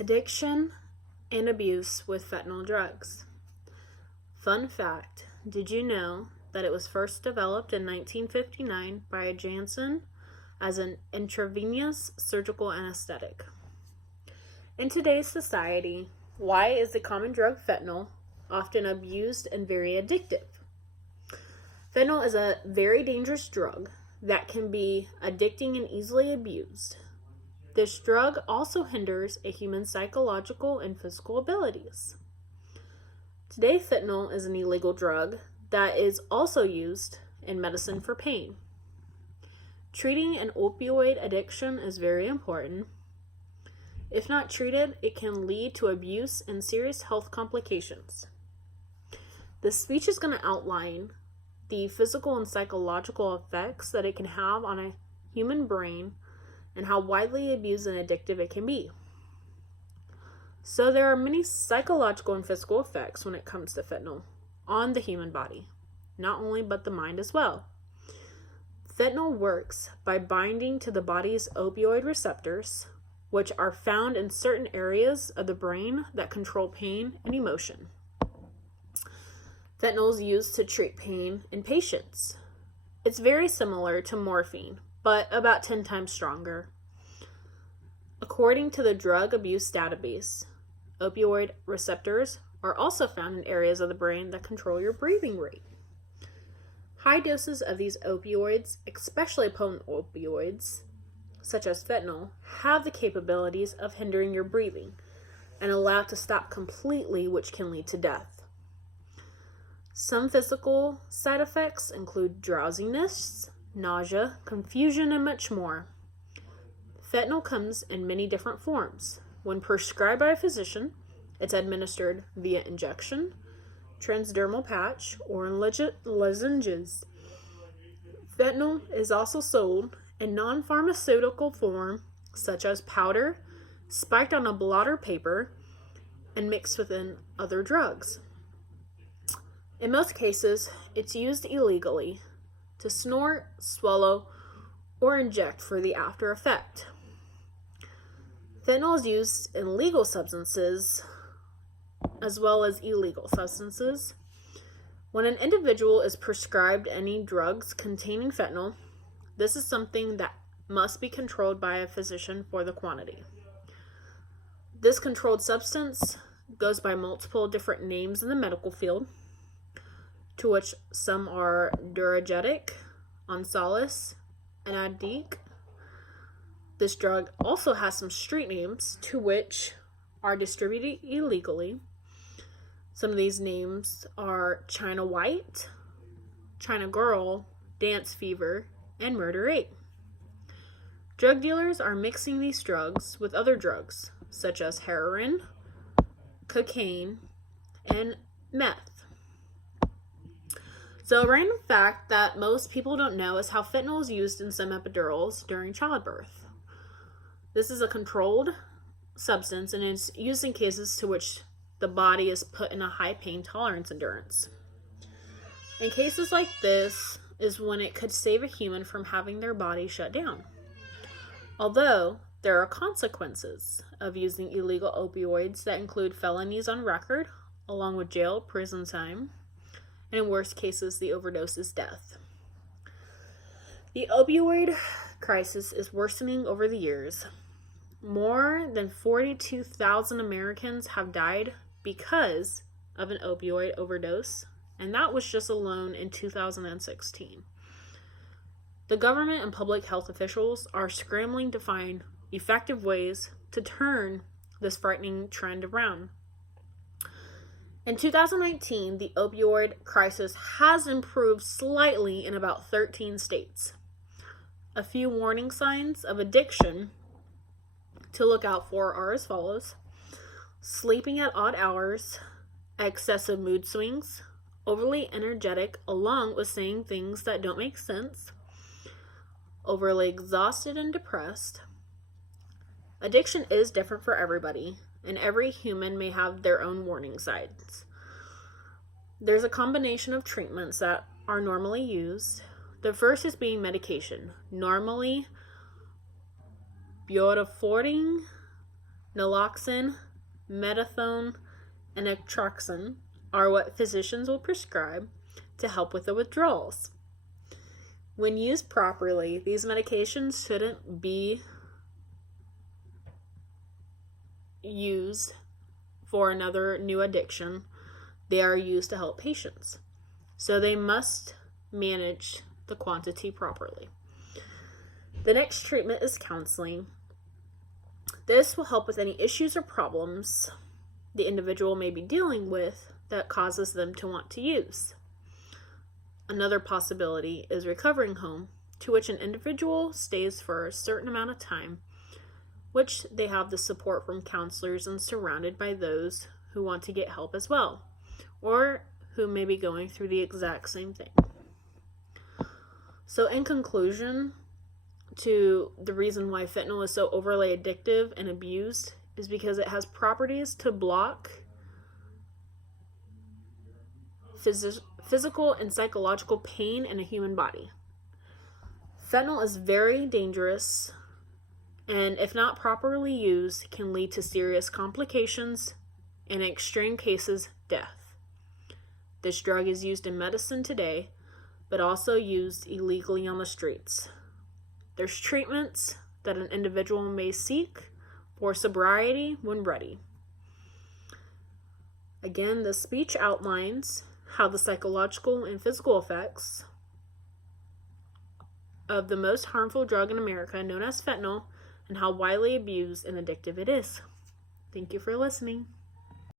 Addiction and abuse with fentanyl drugs. Fun fact, did you know that it was first developed in 1959 by Janssen as an intravenous surgical anesthetic? In today's society, why is the common drug fentanyl often abused and very addictive? Fentanyl is a very dangerous drug that can be addicting and easily abused. This drug also hinders a human's psychological and physical abilities. Today, fentanyl is an illegal drug that is also used in medicine for pain. Treating an opioid addiction is very important. If not treated, it can lead to abuse and serious health complications. This speech is going to outline the physical and psychological effects that it can have on a human brain and how widely abused and addictive it can be. So there are many psychological and physical effects when it comes to fentanyl on the human body, not only but the mind as well. Fentanyl works by binding to the body's opioid receptors, which are found in certain areas of the brain that control pain and emotion. Fentanyl is used to treat pain in patients. It's very similar to morphine, but about 10 times stronger. According to the Drug Abuse Database, opioid receptors are also found in areas of the brain that control your breathing rate. High doses of these opioids, especially potent opioids, such as fentanyl, have the capabilities of hindering your breathing and allow it to stop completely, which can lead to death. Some physical side effects include drowsiness, nausea, confusion, and much more. Fentanyl comes in many different forms. When prescribed by a physician, it's administered via injection, transdermal patch, or in lozenges. Fentanyl is also sold in non-pharmaceutical form, such as powder, spiked on a blotter paper, and mixed within other drugs. In most cases, it's used illegally to snort, swallow, or inject for the after effect. Fentanyl is used in legal substances as well as illegal substances. When an individual is prescribed any drugs containing fentanyl, this is something that must be controlled by a physician for the quantity. This controlled substance goes by multiple different names in the medical field, to which some are Duragetic, Oncellus, and Adique. This drug also has some street names, to which are distributed illegally. Some of these names are China White, China Girl, Dance Fever, and Murder 8. Drug dealers are mixing these drugs with other drugs, such as heroin, cocaine, and meth. So a random fact that most people don't know is how fentanyl is used in some epidurals during childbirth. This is a controlled substance and is used in cases to which the body is put in a high pain tolerance endurance. In cases like this is when it could save a human from having their body shut down. Although there are consequences of using illegal opioids that include felonies on record, along with jail, prison time, and in worst cases, the overdose is death. The opioid crisis is worsening over the years. More than 42,000 Americans have died because of an opioid overdose, and that was just alone in 2016. The government and public health officials are scrambling to find effective ways to turn this frightening trend around. In 2019, the opioid crisis has improved slightly in about 13 states. A few warning signs of addiction to look out for are as follows: sleeping at odd hours, excessive mood swings, overly energetic along with saying things that don't make sense, overly exhausted and depressed. Addiction is different for everybody, and every human may have their own warning signs. There's a combination of treatments that are normally used. The first is being medication, normally butyrophorine, Naloxone, methadone, and naproxen are what physicians will prescribe to help with the withdrawals. When used properly, these medications shouldn't be used for another new addiction. They are used to help patients. So they must manage the quantity properly. The next treatment is counseling. This will help with any issues or problems the individual may be dealing with that causes them to want to use. Another possibility is recovering home, to which an individual stays for a certain amount of time, which they have the support from counselors and surrounded by those who want to get help as well, or who may be going through the exact same thing. So in conclusion, to the reason why fentanyl is so overly addictive and abused is because it has properties to block physical and psychological pain in a human body. Fentanyl is very dangerous and, if not properly used, can lead to serious complications and, in extreme cases, death. This drug is used in medicine today, but also used illegally on the streets. There's treatments that an individual may seek for sobriety when ready. Again, the speech outlines how the psychological and physical effects of the most harmful drug in America, known as fentanyl, and how widely abused and addictive it is. Thank you for listening.